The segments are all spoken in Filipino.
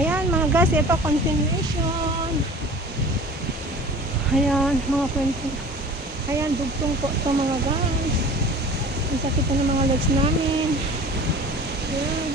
Ayan mga guys, ito continuation. Ayan mga kwento. Ayan, dugtong po ito mga guys. Ang sakit na ng mga legs namin. Ayan.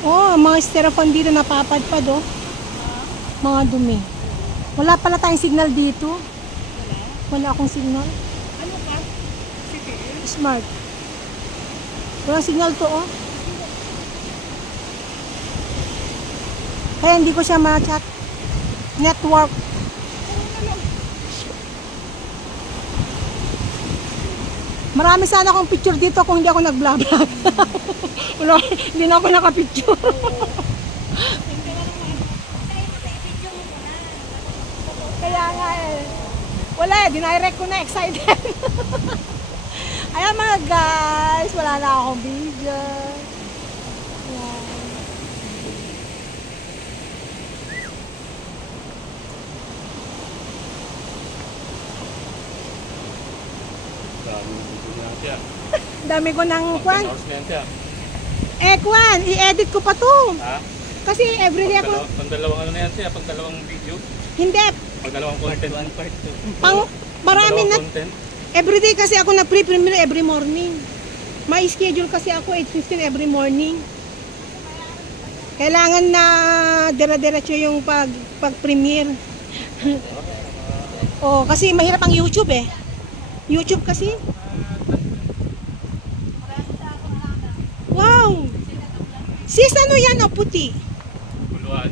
Oh, mga styrofoam dito napapadpad oh. Mga dumi. Wala pala tayong signal dito. Wala akong signal. Ano ka? Sige. Smart. Walang signal to oh. Kaya hindi ko siya ma-chat. Network. Marami sana akong picture dito kung hindi ako nag-vlog. Wala, hindi na ako nakapicture. Kaya nga eh. Wala eh, dinirect ko na, excited. Ayan mga guys, wala na akong video. Ayan. Dami ko ng kwan. Eh kwan, i-edit ko pa to. Ha? Kasi everyday ako... Pagdalawang ano na yan siya, pagdalawang video. Hindi. Pagdalawang content. Pang marami na... Content. Everyday kasi ako nag-pre-premiere every morning. May schedule kasi ako 8:15 every morning. Kailangan na dira-diretso yung pag-premiere. Oh, kasi mahirap ang YouTube eh. YouTube kasi. Wow! Sis, ano yan o puti? Puluan.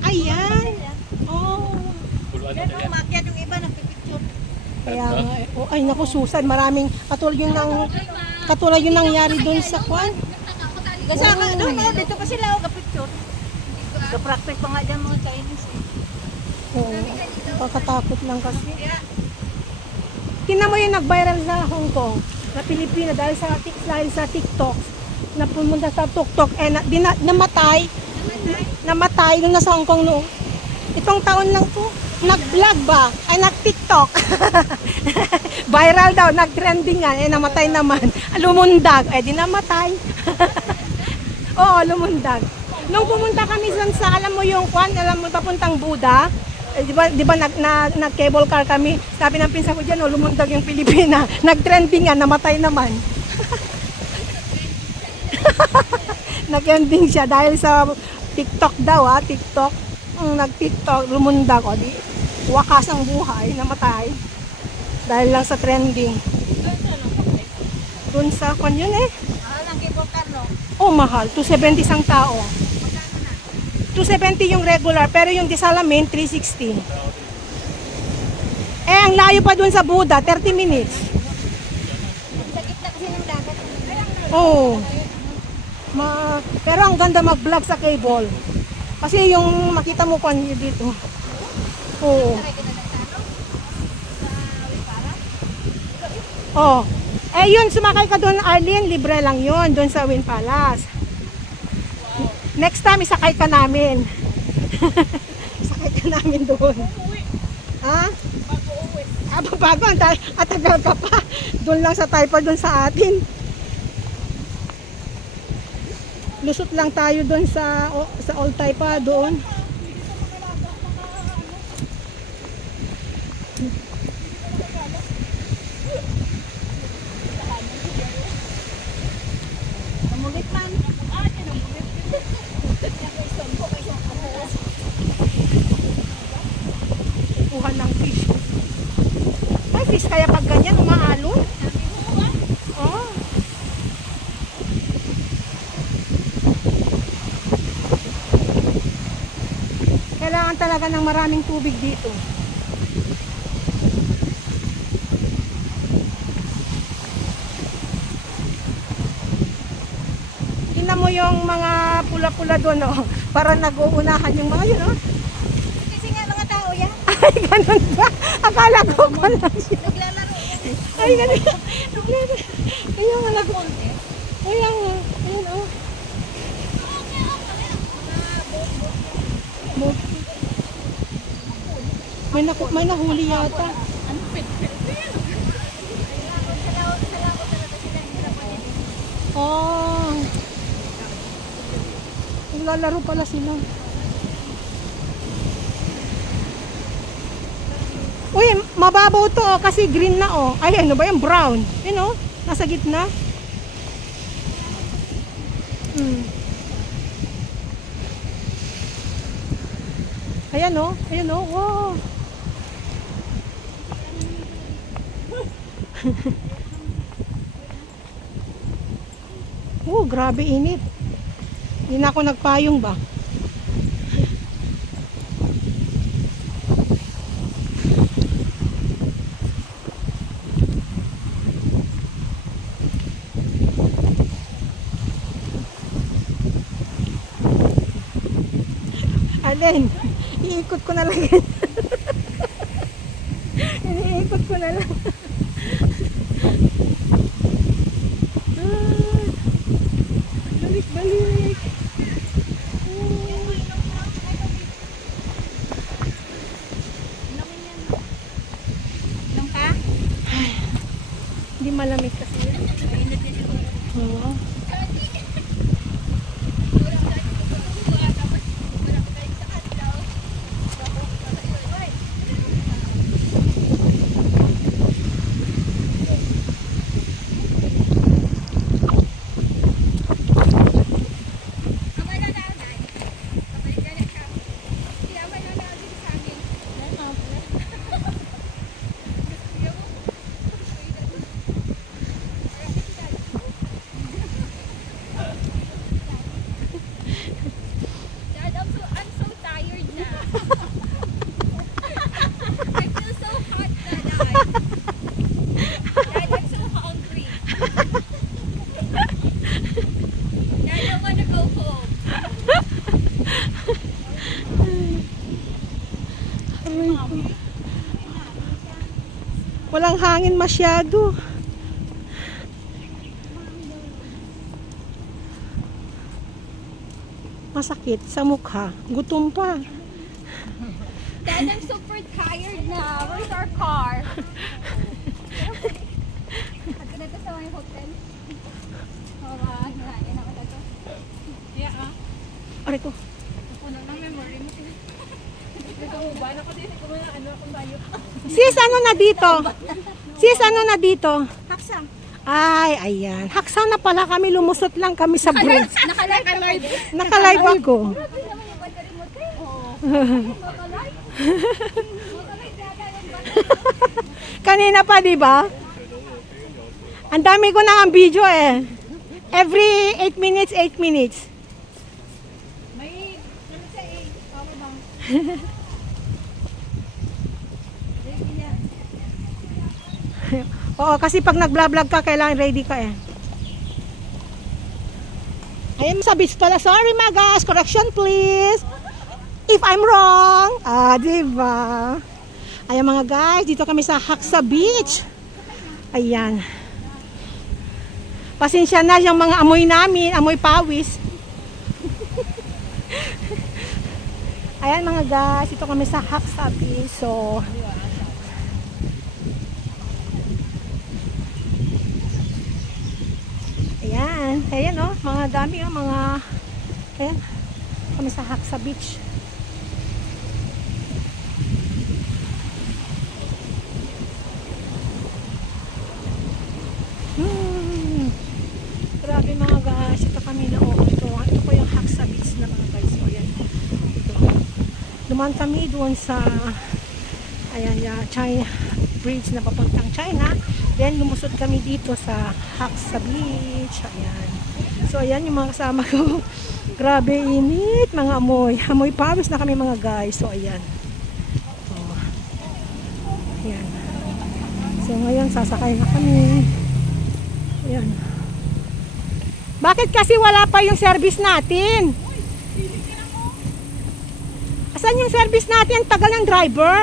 Ayan. Oh. Puluan na Pero yan. umakyat yung iba nagpipicture. Kaya nga, oh, ay naku Susan, maraming katulad yung nangyari doon sa kwan. Kasi doon mo, dito kasi sila ako kapicture. Kapractic pa nga dyan mga Chinese eh. Oo, nakakatakot lang kasi. Tingnan mo yung nag-viral sa Hong Kong, na Pilipina dahil sa TikTok, na pumunta sa TikTok, eh namatay nung nasa Hong Kong noong. Itong taon lang to, nag-vlog ba? Ay nag-TikTok. Viral daw, nag-trending nga, eh namatay naman. Lumundag, eh di namatay. Oo, lumundag. Nung pumunta kami sa, alam mo yung kwan, alam mo papuntang Buda, eh, di ba nag-cable car kami, sabi ng pinsan ko dyan, oh, lumundag yung Pilipina, nag-trending nga, namatay naman. Nag-trending siya dahil sa TikTok daw ha, TikTok, nag-TikTok, lumundag, o di, wakas ang buhay, namatay, dahil lang sa trending. Doon sa kwan yun eh. Mahal ang cable car no? Oh, mahal, 270 isang tao. 270 yung regular, pero yung Disalamin, 360. Eh, ang layo pa dun sa Buda, 30 minutes. Sa gitna kasi ng dagat. Oo. Pero ang ganda mag-vlog sa cable. Kasi yung makita mo kung ano dito. Oo. Oh. Eh, yun, sumakay ka doon, Arlene, libre lang yun, doon sa Wind Palace. Next time, isakay ka namin. Isakay ka namin doon. Ha? Bago, tagal ka pa. Doon lang sa Taipa, doon sa atin. Lusot lang tayo doon sa Old Taipa, doon. Namulit man. Kuha ng fish. kailangan talaga ng maraming tubig dito. Tingnan mo yung mga pula-pula doon, oh. Para nag-uunahan yung mga yun, oh. Kasi nga mga tao yan. Ay, ganun ba? Akala ko pala siya. Naglalaro. Ay, ganun. Kaya nga nag... Kaya nga. Ayun, oh. May nahuli yata. Oh. Naglalaro pala sila. Uy, mababaw to oh, kasi green na oh. Ay, ano ba yung brown? Yun oh, nasa gitna. Ayan oh, wow. Oh, grabe init. Hindi na ako nagpayong ba? Alin, iikot ko na lang yan. Iikot ko na lang. Balik. Inom ka? Hindi malamig kasi yan. Mainit din siguro. Oo. Walang hangin masyado. Masakit sa mukha. Gutom pa. Dad, I'm super tired na. Where's our car? At na sa may hotel. Hinain ako dito. Yeah, Aray ko. puno ng memory mo. Sis, ano na dito? Sis, ano na dito? Haksa. Ay, ayan. Haksaw na pala kami. Lumusot lang kami sa bridge. Nakalive. Nakalive ako. Grabe naman yung battery mo, Tay. Oo. Nakalive? Nakalive yata yung battery. Kanina pa, di ba? Ang dami ko na ang video eh. Every 8 minutes, 8 minutes. May, ano sa A? Power bank. Oo, kasi pag nag-vlog ka, kailangan ready ka eh. Ayun, sa beach pala. Sorry mga guys, correction please. If I'm wrong. Diba? Ayan mga guys, dito kami sa Haksa Beach. Ayan. Pasensya na yung mga amoy namin, amoy pawis. Ayan mga guys, dito kami sa Haksa Beach. So, ayan oh, mga dami oh, mga, ayan, kami sa Haksa Beach. Grabe mga guys, ito kami na oh, ito po yung Haksa Beach na mga guys. So, ayan, ito. Dumaan kami doon sa, ayan, China Bridge na papuntang China. Then, lumusot kami dito sa Haksa Beach. Ayan. So, ayan yung mga kasama ko. Grabe init, mga amoy. Amoy pawis na kami mga guys. So, ayan. Oh. Ayan. So, ngayon, sasakay na kami. Ayan. Bakit kasi wala pa yung service natin? Asan yung service natin? Tagal ng driver.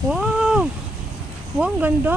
Wow! Wow, ang ganda.